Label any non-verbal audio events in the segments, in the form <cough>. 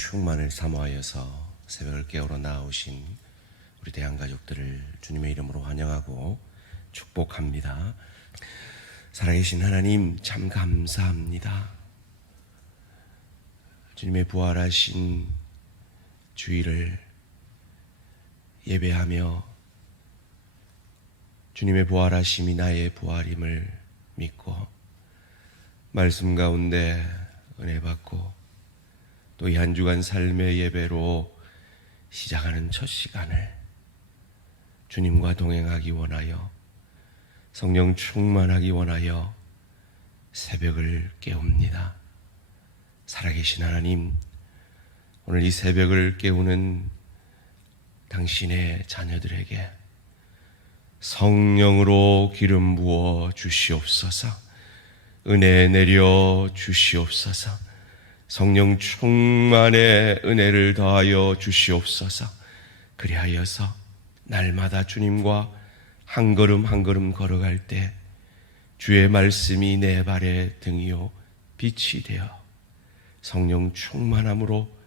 충만을 사모하여서 새벽을 깨우러 나오신 우리 대한 가족들을 주님의 이름으로 환영하고 축복합니다. 살아계신 하나님 참 감사합니다. 주님의 부활하신 주의를 예배하며 주님의 부활하심이 나의 부활임을 믿고 말씀 가운데 은혜 받고 또 이 한 주간 삶의 예배로 시작하는 첫 시간을 주님과 동행하기 원하여 성령 충만하기 원하여 새벽을 깨웁니다. 살아계신 하나님, 오늘 이 새벽을 깨우는 당신의 자녀들에게 성령으로 기름 부어 주시옵소서, 은혜 내려 주시옵소서, 성령 충만의 은혜를 더하여 주시옵소서, 그리하여서 날마다 주님과 한 걸음 한 걸음 걸어갈 때 주의 말씀이 내 발의 등이요 빛이 되어 성령 충만함으로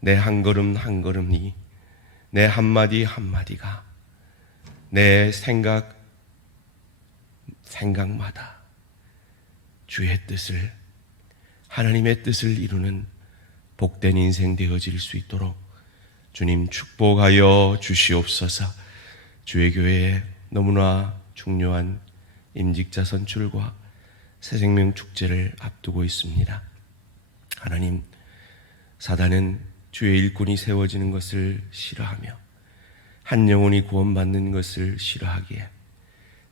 내 한 걸음 한 걸음이 내 한마디 한마디가 내 생각 생각마다 주의 뜻을 하나님의 뜻을 이루는 복된 인생 되어질 수 있도록 주님 축복하여 주시옵소서. 주의 교회에 너무나 중요한 임직자 선출과 새생명 축제를 앞두고 있습니다. 하나님, 사단은 주의 일꾼이 세워지는 것을 싫어하며 한 영혼이 구원받는 것을 싫어하기에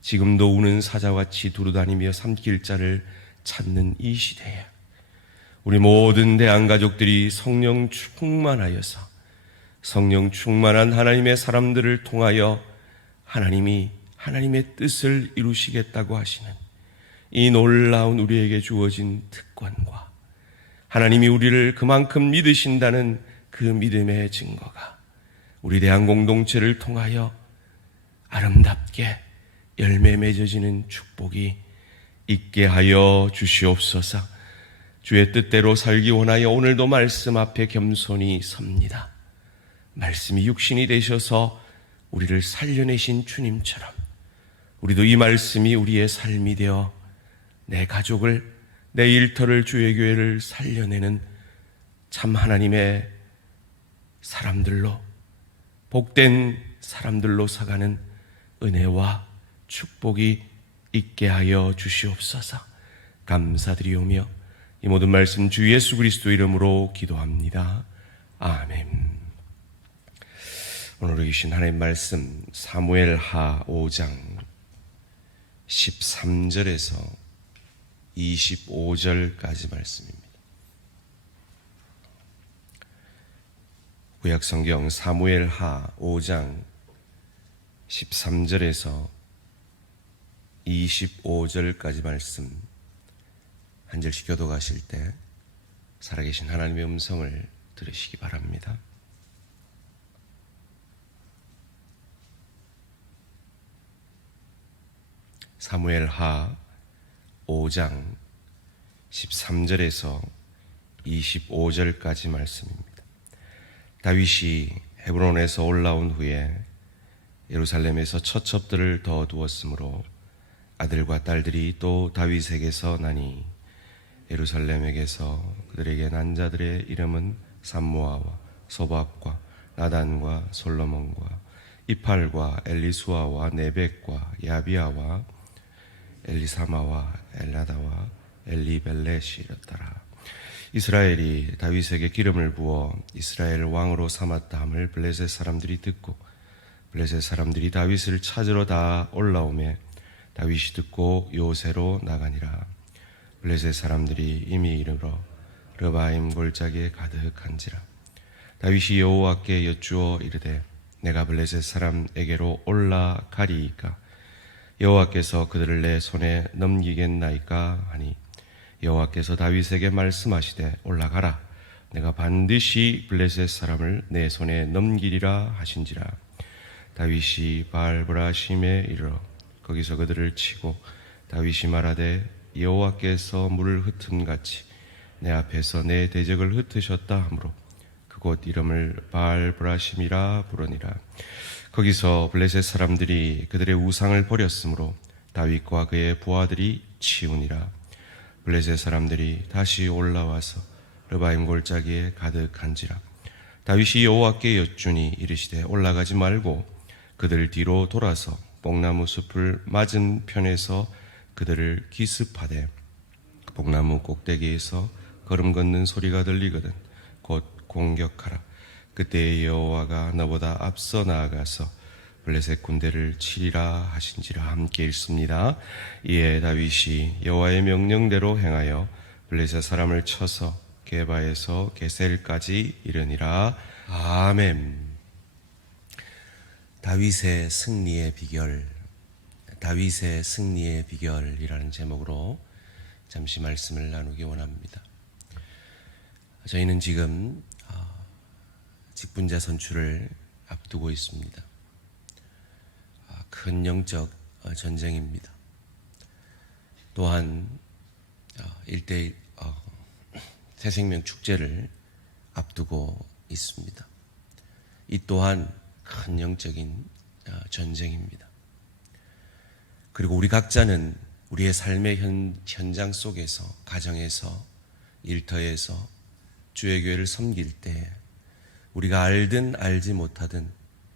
지금도 우는 사자같이 두루다니며 삼킬 자를 찾는 이 시대에 우리 모든 대한 가족들이 성령 충만하여서 성령 충만한 하나님의 사람들을 통하여 하나님이 하나님의 뜻을 이루시겠다고 하시는 이 놀라운 우리에게 주어진 특권과 하나님이 우리를 그만큼 믿으신다는 그 믿음의 증거가 우리 대한 공동체를 통하여 아름답게 열매 맺어지는 축복이 있게 하여 주시옵소서. 주의 뜻대로 살기 원하여 오늘도 말씀 앞에 겸손히 섭니다. 말씀이 육신이 되셔서 우리를 살려내신 주님처럼 우리도 이 말씀이 우리의 삶이 되어 내 가족을 내 일터를 주의 교회를 살려내는 참 하나님의 사람들로 복된 사람들로 서가는 은혜와 축복이 있게 하여 주시옵소서. 감사드리오며 이 모든 말씀 주 예수 그리스도 이름으로 기도합니다. 아멘. 오늘 계신 하나님 말씀 사무엘 하 5장 13절에서 25절까지 말씀입니다. 구약 성경 사무엘 하 5장 13절에서 25절까지 말씀 한 절씩 교도 가실 때 살아계신 하나님의 음성을 들으시기 바랍니다. 사무엘 하 5장 13절에서 25절까지 말씀입니다. 다윗이 헤브론에서 올라온 후에 예루살렘에서 처첩들을 더 두었으므로 아들과 딸들이 또 다윗에게서 나니 예루살렘에게서 그들에게 난 자들의 이름은 삼모아와 소밥과 나단과 솔로몬과 이팔과 엘리수아와 네벡과 야비아와 엘리사마와 엘라다와 엘리벨렛이었더라. 이스라엘이 다윗에게 기름을 부어 이스라엘 왕으로 삼았다 함을 블레셋 사람들이 듣고 블레셋 사람들이 다윗을 찾으러 다 올라오매 다윗이 듣고 요새로 나가니라. 블레셋 사람들이 이미 이르러 르바임 골짜기에 가득한지라. 다윗이 여호와께 여쭈어 이르되 내가 블레셋 사람에게로 올라가리이까? 여호와께서 그들을 내 손에 넘기겠나이까? 하니 여호와께서 다윗에게 말씀하시되 올라가라. 내가 반드시 블레셋 사람을 내 손에 넘기리라 하신지라. 다윗이 바알브라심에 이르러 거기서 그들을 치고 다윗이 말하되 여호와께서 물을 흩은 같이 내 앞에서 내 대적을 흩으셨다 하므로 그곳 이름을 바알 브라심이라 부르니라. 거기서 블레셋 사람들이 그들의 우상을 버렸으므로 다윗과 그의 부하들이 치우니라. 블레셋 사람들이 다시 올라와서 르바임 골짜기에 가득한지라. 다윗이 여호와께 여쭈니 이르시되 올라가지 말고 그들 뒤로 돌아서 뽕나무 숲을 맞은 편에서 그들을 기습하되 뽕나무 꼭대기에서 걸음 걷는 소리가 들리거든 곧 공격하라. 그때 여호와가 너보다 앞서 나아가서 블레셋 군대를 치리라 하신지라 함께 읽습니다. 이에 다윗이 여호와의 명령대로 행하여 블레셋 사람을 쳐서 게바에서 게셀까지 이르니라. 아멘. 다윗의 승리의 비결, 다윗의 승리의 비결이라는 제목으로 잠시 말씀을 나누기 원합니다. 저희는 지금 아, 직분자 선출을 앞두고 있습니다. 아, 큰 영적 어, 전쟁입니다. 또한 아, 일대 어, 새생명 축제를 앞두고 있습니다. 이 또한 큰 영적인 어, 전쟁입니다. 그리고 우리 각자는 우리의 삶의 현, 현장 속에서, 가정에서, 일터에서 주의 교회를 섬길 때 우리가 알든 알지 못하든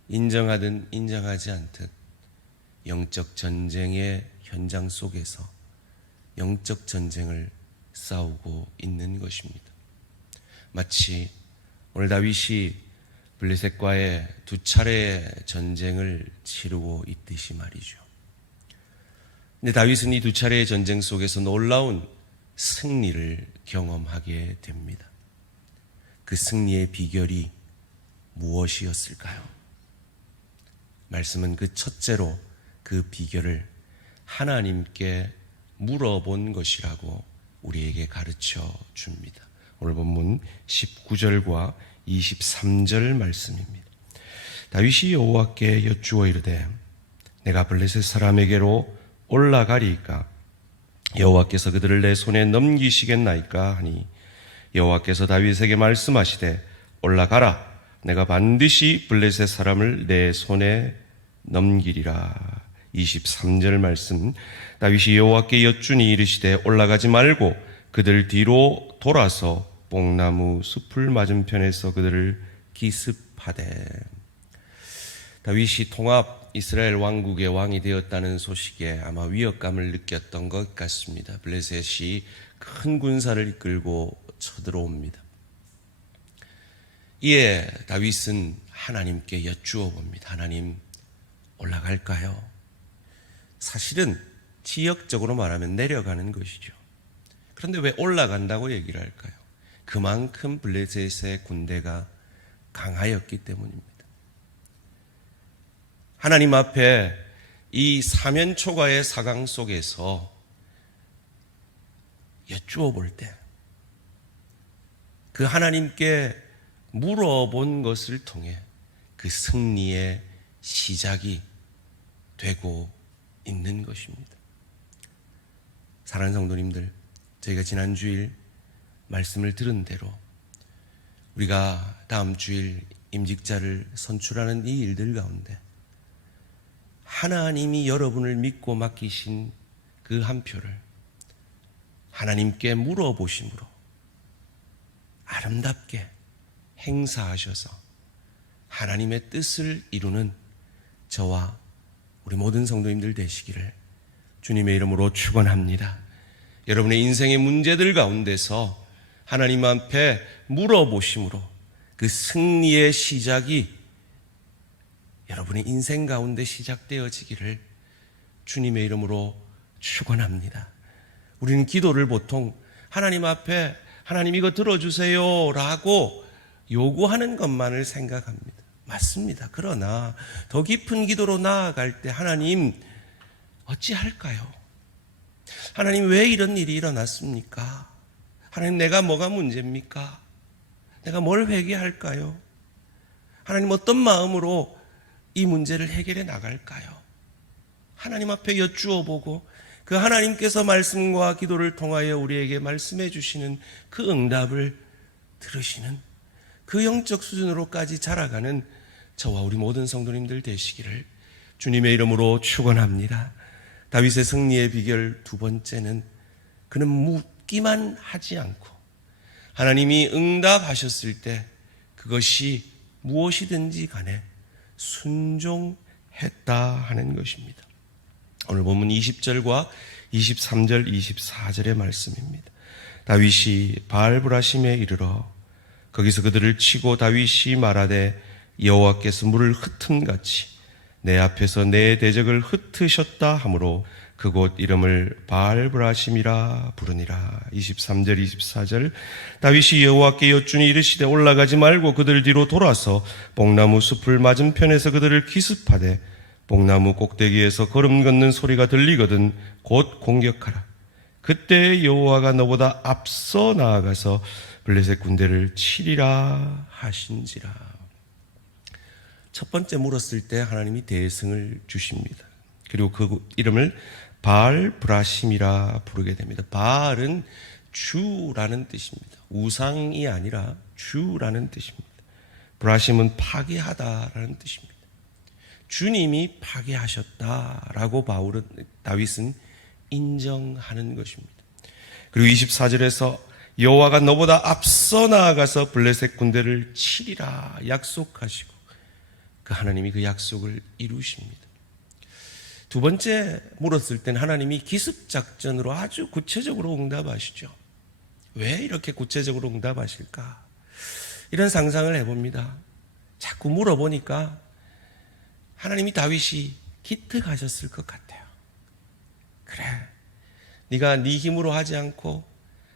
인정하든 인정하지 않든 영적 전쟁의 현장 속에서 영적 전쟁을 싸우고 있는 것입니다. 마치 오늘 다윗이 블레셋과의 두 차례의 전쟁을 치르고 있듯이 말이죠. 근데 다윗은 이 두 차례의 전쟁 속에서 놀라운 승리를 경험하게 됩니다. 그 승리의 비결이 무엇이었을까요? 말씀은 그 첫째로 그 비결을 하나님께 물어본 것이라고 우리에게 가르쳐 줍니다. 오늘 본문 19절과 23절 말씀입니다. 다윗이 여호와께 여쭈어 이르되 내가 블레셋 사람에게로 올라가리이까? 여호와께서 그들을 내 손에 넘기시겠나이까? 하니 여호와께서 다윗에게 말씀하시되 올라가라. 내가 반드시 블레셋 사람을 내 손에 넘기리라. 23절 말씀. 다윗이 여호와께 여쭈니 이르시되 올라가지 말고 그들 뒤로 돌아서 뽕나무 숲을 맞은편에서 그들을 기습하되. 다윗이 통합 이스라엘 왕국의 왕이 되었다는 소식에 아마 위협감을 느꼈던 것 같습니다. 블레셋이 큰 군사를 이끌고 쳐들어옵니다. 이에 다윗은 하나님께 여쭈어 봅니다. 하나님 올라갈까요? 사실은 지역적으로 말하면 내려가는 것이죠. 그런데 왜 올라간다고 얘기를 할까요? 그만큼 블레셋의 군대가 강하였기 때문입니다. 하나님 앞에 이 사면 초과의 사강 속에서 여쭈어 볼 때, 그 하나님께 물어본 것을 통해 그 승리의 시작이 되고 있는 것입니다. 사랑하는 성도님들, 저희가 지난 주일 말씀을 들은 대로 우리가 다음 주일 임직자를 선출하는 이 일들 가운데 하나님이 여러분을 믿고 맡기신 그 한 표를 하나님께 물어보심으로 아름답게 행사하셔서 하나님의 뜻을 이루는 저와 우리 모든 성도님들 되시기를 주님의 이름으로 축원합니다. 여러분의 인생의 문제들 가운데서 하나님 앞에 물어보심으로 그 승리의 시작이 여러분의 인생 가운데 시작되어지기를 주님의 이름으로 축원합니다. 우리는 기도를 보통 하나님 앞에 하나님 이거 들어주세요라고 요구하는 것만을 생각합니다. 맞습니다. 그러나 더 깊은 기도로 나아갈 때 하나님 어찌할까요? 하나님 왜 이런 일이 일어났습니까? 하나님 내가 뭐가 문제입니까? 내가 뭘 회개할까요? 하나님 어떤 마음으로 이 문제를 해결해 나갈까요? 하나님 앞에 여쭈어 보고 그 하나님께서 말씀과 기도를 통하여 우리에게 말씀해 주시는 그 응답을 들으시는 그 영적 수준으로까지 자라가는 저와 우리 모든 성도님들 되시기를 주님의 이름으로 축원합니다. 다윗의 승리의 비결 두 번째는 그는 묻기만 하지 않고 하나님이 응답하셨을 때 그것이 무엇이든지 간에 순종했다 하는 것입니다. 오늘 본문 20절과 23절, 24절의 말씀입니다. 다윗이 바알브라심에 이르러 거기서 그들을 치고 다윗이 말하되 여호와께서 물을 흩음 같이 내 앞에서 내 대적을 흩으셨다 하므로 그곳 이름을 바알브라심이라 부르니라. 23절 24절 다윗이 여호와께 여쭈니 이르시되 올라가지 말고 그들 뒤로 돌아서 복나무 숲을 맞은편에서 그들을 기습하되 복나무 꼭대기에서 걸음 걷는 소리가 들리거든 곧 공격하라. 그때 여호와가 너보다 앞서 나아가서 블레셋 군대를 치리라 하신지라. 첫 번째 물었을 때 하나님이 대승을 주십니다. 그리고 그 이름을 바알 브라심이라 부르게 됩니다. 바알은 주라는 뜻입니다. 우상이 아니라 주라는 뜻입니다. 브라심은 파괴하다라는 뜻입니다. 주님이 파괴하셨다라고 바울은 다윗은 인정하는 것입니다. 그리고 24절에서 여호와가 너보다 앞서 나아가서 블레셋 군대를 치리라 약속하시고 그 하나님이 그 약속을 이루십니다. 두 번째 물었을 땐 하나님이 기습 작전으로 아주 구체적으로 응답하시죠. 왜 이렇게 구체적으로 응답하실까? 이런 상상을 해봅니다. 자꾸 물어보니까 하나님이 다윗이 기특하셨을 것 같아요. 그래, 네가 네 힘으로 하지 않고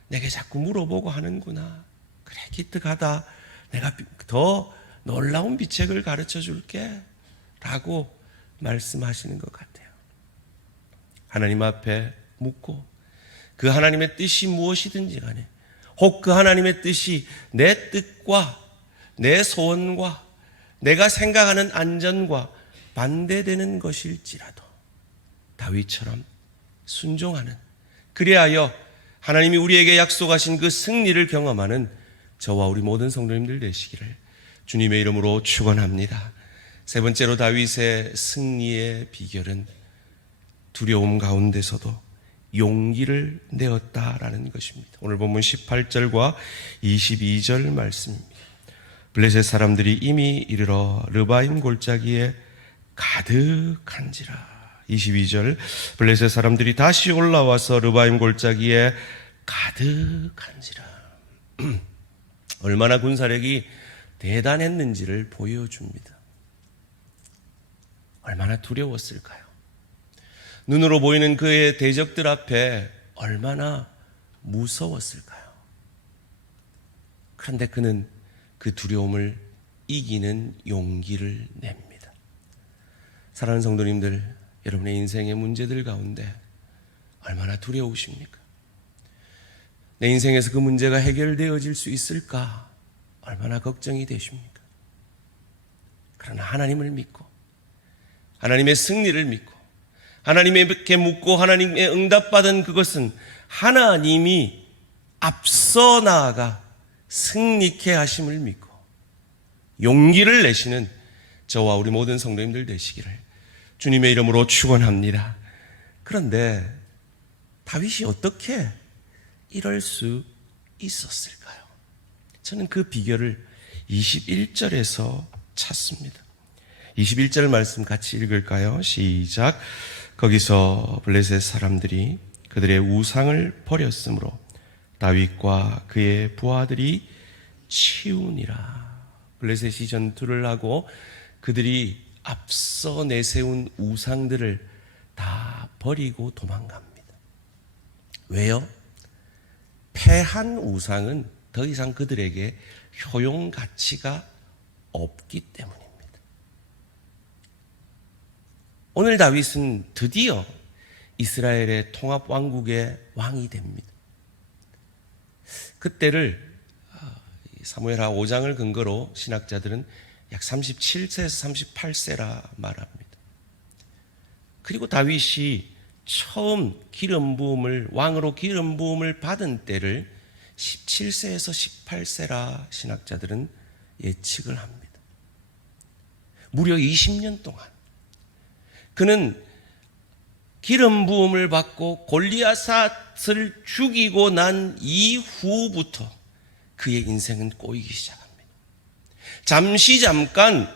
내게 자꾸 물어보고 하는구나. 그래, 기특하다. 내가 더 놀라운 비책을 가르쳐 줄게. 라고 말씀하시는 것 같아요. 하나님 앞에 묻고 그 하나님의 뜻이 무엇이든지 간에 혹 그 하나님의 뜻이 내 뜻과 내 소원과 내가 생각하는 안전과 반대되는 것일지라도 다윗처럼 순종하는 그리하여 하나님이 우리에게 약속하신 그 승리를 경험하는 저와 우리 모든 성도님들 되시기를 주님의 이름으로 축원합니다. 세 번째로 다윗의 승리의 비결은 두려움 가운데서도 용기를 내었다라는 것입니다. 오늘 본문 18절과 22절 말씀입니다. 블레셋 사람들이 이미 이르러 르바임 골짜기에 가득한지라. 22절 블레셋 사람들이 다시 올라와서 르바임 골짜기에 가득한지라. <clears throat> 얼마나 군사력이 대단했는지를 보여줍니다. 얼마나 두려웠을까요? 눈으로 보이는 그의 대적들 앞에 얼마나 무서웠을까요? 그런데 그는 그 두려움을 이기는 용기를 냅니다. 사랑하는 성도님들, 여러분의 인생의 문제들 가운데 얼마나 두려우십니까? 내 인생에서 그 문제가 해결되어질 수 있을까? 얼마나 걱정이 되십니까? 그러나 하나님을 믿고, 하나님의 승리를 믿고, 하나님에게 묻고 하나님의 응답받은 그것은 하나님이 앞서 나아가 승리케 하심을 믿고 용기를 내시는 저와 우리 모든 성도님들 되시기를 주님의 이름으로 축원합니다. 그런데 다윗이 어떻게 이럴 수 있었을까요? 저는 그 비결을 21절에서 찾습니다. 21절 말씀 같이 읽을까요? 시작. 거기서 블레셋 사람들이 그들의 우상을 버렸으므로 다윗과 그의 부하들이 치우니라. 블레셋이 전투를 하고 그들이 앞서 내세운 우상들을 다 버리고 도망갑니다. 왜요? 패한 우상은 더 이상 그들에게 효용 가치가 없기 때문입니다. 오늘 다윗은 드디어 이스라엘의 통합 왕국의 왕이 됩니다. 그때를 아, 사무엘하 5장을 근거로 신학자들은 약 37세에서 38세라 말합니다. 그리고 다윗이 처음 기름 부음을 왕으로 기름 부음을 받은 때를 17세에서 18세라 신학자들은 예측을 합니다. 무려 20년 동안 그는 기름 부음을 받고 골리앗을 죽이고 난 이후부터 그의 인생은 꼬이기 시작합니다. 잠시 잠깐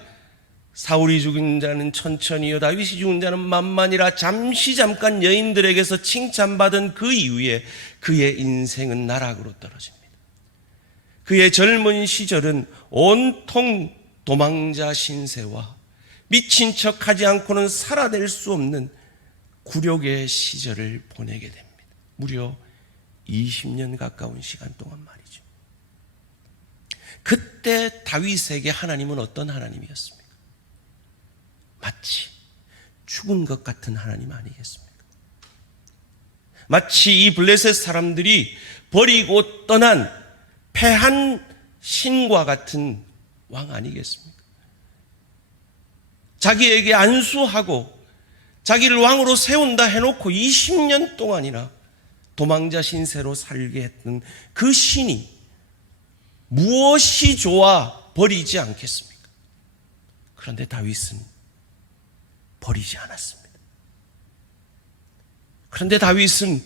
사울이 죽은 자는 천천히요 다윗이 죽은 자는 만만이라 잠시 잠깐 여인들에게서 칭찬받은 그 이후에 그의 인생은 나락으로 떨어집니다. 그의 젊은 시절은 온통 도망자 신세와 미친 척 하지 않고는 살아낼 수 없는 굴욕의 시절을 보내게 됩니다. 무려 20년 가까운 시간 동안 말이죠. 그때 다윗에게 하나님은 어떤 하나님이었습니까? 마치 죽은 것 같은 하나님 아니겠습니까? 마치 이 블레셋 사람들이 버리고 떠난 패한 신과 같은 왕 아니겠습니까? 자기에게 안수하고 자기를 왕으로 세운다 해놓고 20년 동안이나 도망자 신세로 살게 했던 그 신이 무엇이 좋아 버리지 않겠습니까? 그런데 다윗은 버리지 않았습니다. 그런데 다윗은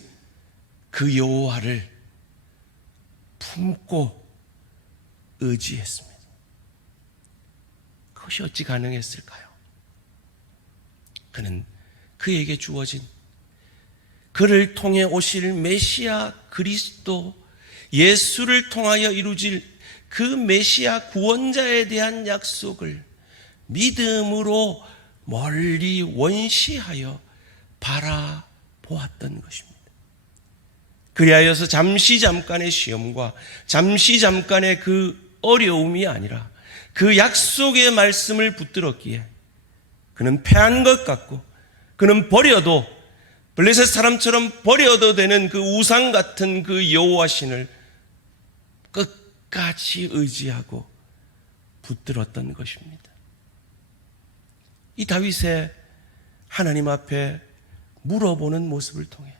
그 여호와를 품고 의지했습니다. 그것이 어찌 가능했을까요? 그는 그에게 주어진 그를 통해 오실 메시아 그리스도 예수를 통하여 이루질 그 메시아 구원자에 대한 약속을 믿음으로 멀리 원시하여 바라보았던 것입니다. 그리하여서 잠시 잠깐의 시험과 잠시 잠깐의 그 어려움이 아니라 그 약속의 말씀을 붙들었기에 그는 패한 것 같고 그는 버려도 블레셋 사람처럼 버려도 되는 그 우상 같은 그 여호와 신을 끝까지 의지하고 붙들었던 것입니다. 이 다윗의 하나님 앞에 물어보는 모습을 통해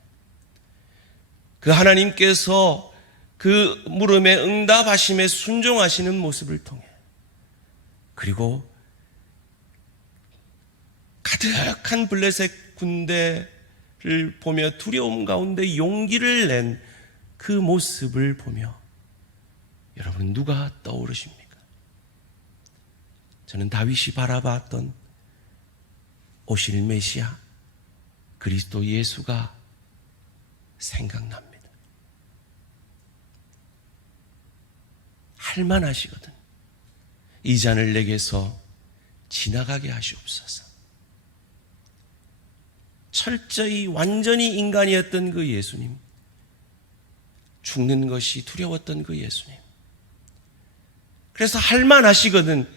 그 하나님께서 그 물음에 응답하심에 순종하시는 모습을 통해 그리고 가득한 블레셋 군대를 보며 두려움 가운데 용기를 낸 그 모습을 보며 여러분 누가 떠오르십니까? 저는 다윗이 바라봤던 오실 메시아 그리스도 예수가 생각납니다. 할만하시거든. 이 잔을 내게서 지나가게 하시옵소서. 철저히 완전히 인간이었던 그 예수님. 죽는 것이 두려웠던 그 예수님. 그래서 할만하시거든.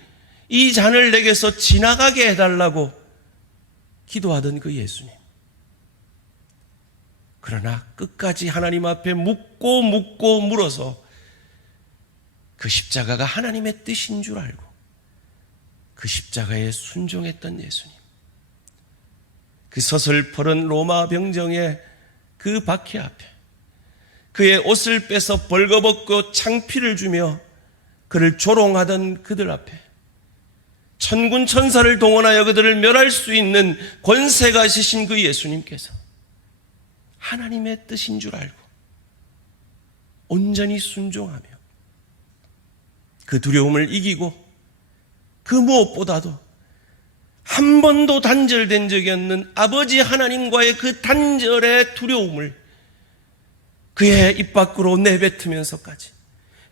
이 잔을 내게서 지나가게 해달라고 기도하던 그 예수님. 그러나 끝까지 하나님 앞에 묻고 묻고 물어서 그 십자가가 하나님의 뜻인 줄 알고 그 십자가에 순종했던 예수님. 그 서슬퍼른 로마 병정의 그 바퀴 앞에 그의 옷을 빼서 벌거벗고 창피를 주며 그를 조롱하던 그들 앞에 천군 천사를 동원하여 그들을 멸할 수 있는 권세가 있으신 그 예수님께서 하나님의 뜻인 줄 알고 온전히 순종하며 그 두려움을 이기고 그 무엇보다도 한 번도 단절된 적이 없는 아버지 하나님과의 그 단절의 두려움을 그의 입 밖으로 내뱉으면서까지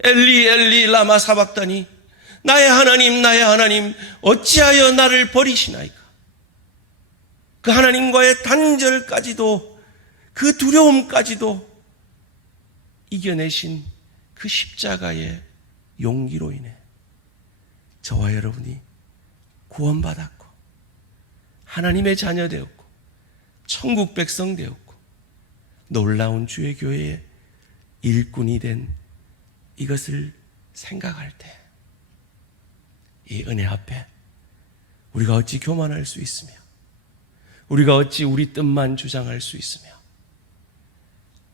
엘리 엘리 라마 사박다니 나의 하나님 나의 하나님 어찌하여 나를 버리시나이까? 그 하나님과의 단절까지도 그 두려움까지도 이겨내신 그 십자가의 용기로 인해 저와 여러분이 구원받았고 하나님의 자녀 되었고 천국 백성 되었고 놀라운 주의 교회의 일꾼이 된 이것을 생각할 때 이 은혜 앞에 우리가 어찌 교만할 수 있으며 우리가 어찌 우리 뜻만 주장할 수 있으며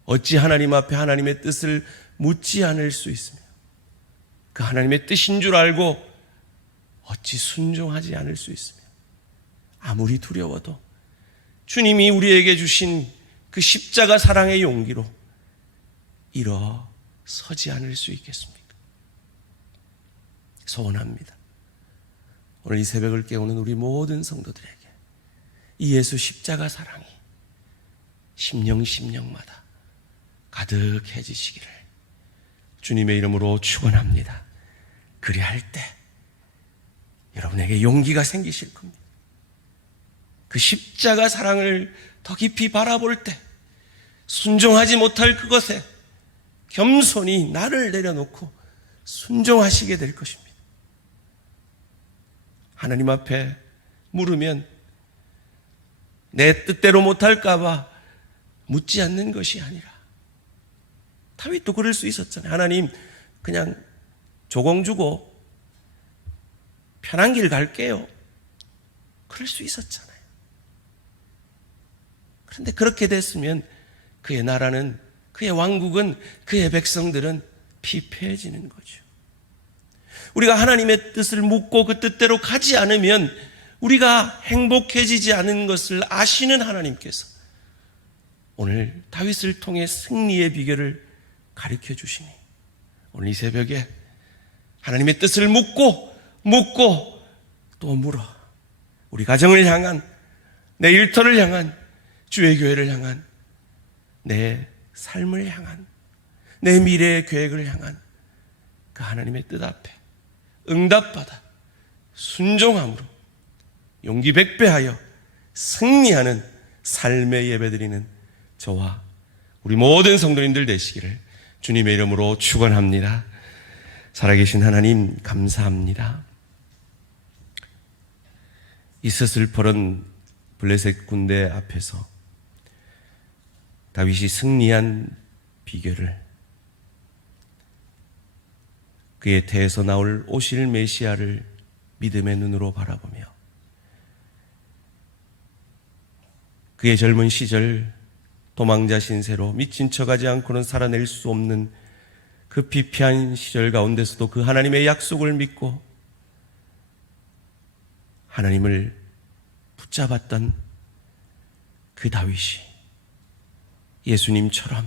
어찌 하나님 앞에 하나님의 뜻을 묻지 않을 수 있으며 그 하나님의 뜻인 줄 알고 어찌 순종하지 않을 수 있으며 아무리 두려워도 주님이 우리에게 주신 그 십자가 사랑의 용기로 일어 서지 않을 수 있겠습니까? 소원합니다. 오늘 이 새벽을 깨우는 우리 모든 성도들에게 이 예수 십자가 사랑이 심령 심령마다 가득해지시기를 주님의 이름으로 축원합니다. 그리할 때 여러분에게 용기가 생기실 겁니다. 그 십자가 사랑을 더 깊이 바라볼 때 순종하지 못할 그것에 겸손히 나를 내려놓고 순종하시게 될 것입니다. 하나님 앞에 물으면 내 뜻대로 못할까봐 묻지 않는 것이 아니라 다윗도 그럴 수 있었잖아요. 하나님 그냥 조공 주고 편한 길 갈게요. 그럴 수 있었잖아요. 그런데 그렇게 됐으면 그의 나라는 그의 왕국은 그의 백성들은 피폐해지는 거죠. 우리가 하나님의 뜻을 묻고 그 뜻대로 가지 않으면 우리가 행복해지지 않은 것을 아시는 하나님께서 오늘 다윗을 통해 승리의 비결을 가르쳐 주시니 오늘 이 새벽에 하나님의 뜻을 묻고 묻고 또 물어 우리 가정을 향한 내 일터를 향한 주의 교회를 향한 내 삶을 향한 내 미래의 계획을 향한 그 하나님의 뜻 앞에 응답받아 순종함으로 용기 백배하여 승리하는 삶의 예배드리는 저와 우리 모든 성도님들 되시기를 주님의 이름으로 축원합니다. 살아계신 하나님 감사합니다. 이스슬 퍼런 블레셋 군대 앞에서 다윗이 승리한 비결을 그의 태에서 나올 오실 메시아를 믿음의 눈으로 바라보며 그의 젊은 시절 도망자 신세로 미친 척하지 않고는 살아낼 수 없는 그 피폐한 시절 가운데서도 그 하나님의 약속을 믿고 하나님을 붙잡았던 그 다윗이 예수님처럼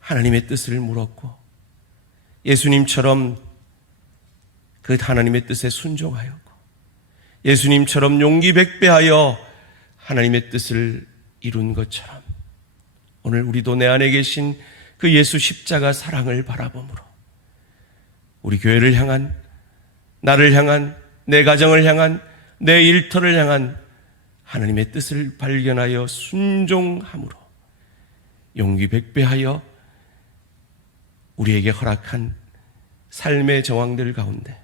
하나님의 뜻을 물었고 예수님처럼 그 하나님의 뜻에 순종하였고 예수님처럼 용기 백배하여 하나님의 뜻을 이룬 것처럼 오늘 우리도 내 안에 계신 그 예수 십자가 사랑을 바라봄으로 우리 교회를 향한 나를 향한 내 가정을 향한 내 일터를 향한 하나님의 뜻을 발견하여 순종함으로 용기 백배하여 우리에게 허락한 삶의 정황들 가운데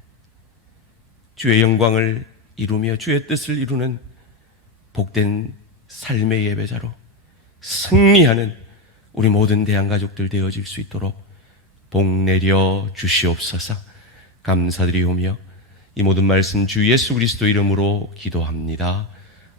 주의 영광을 이루며 주의 뜻을 이루는 복된 삶의 예배자로 승리하는 우리 모든 대한가족들 되어질 수 있도록 복 내려 주시옵소서 감사드리오며 이 모든 말씀 주 예수 그리스도 이름으로 기도합니다.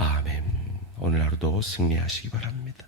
아멘. 오늘 하루도 승리하시기 바랍니다.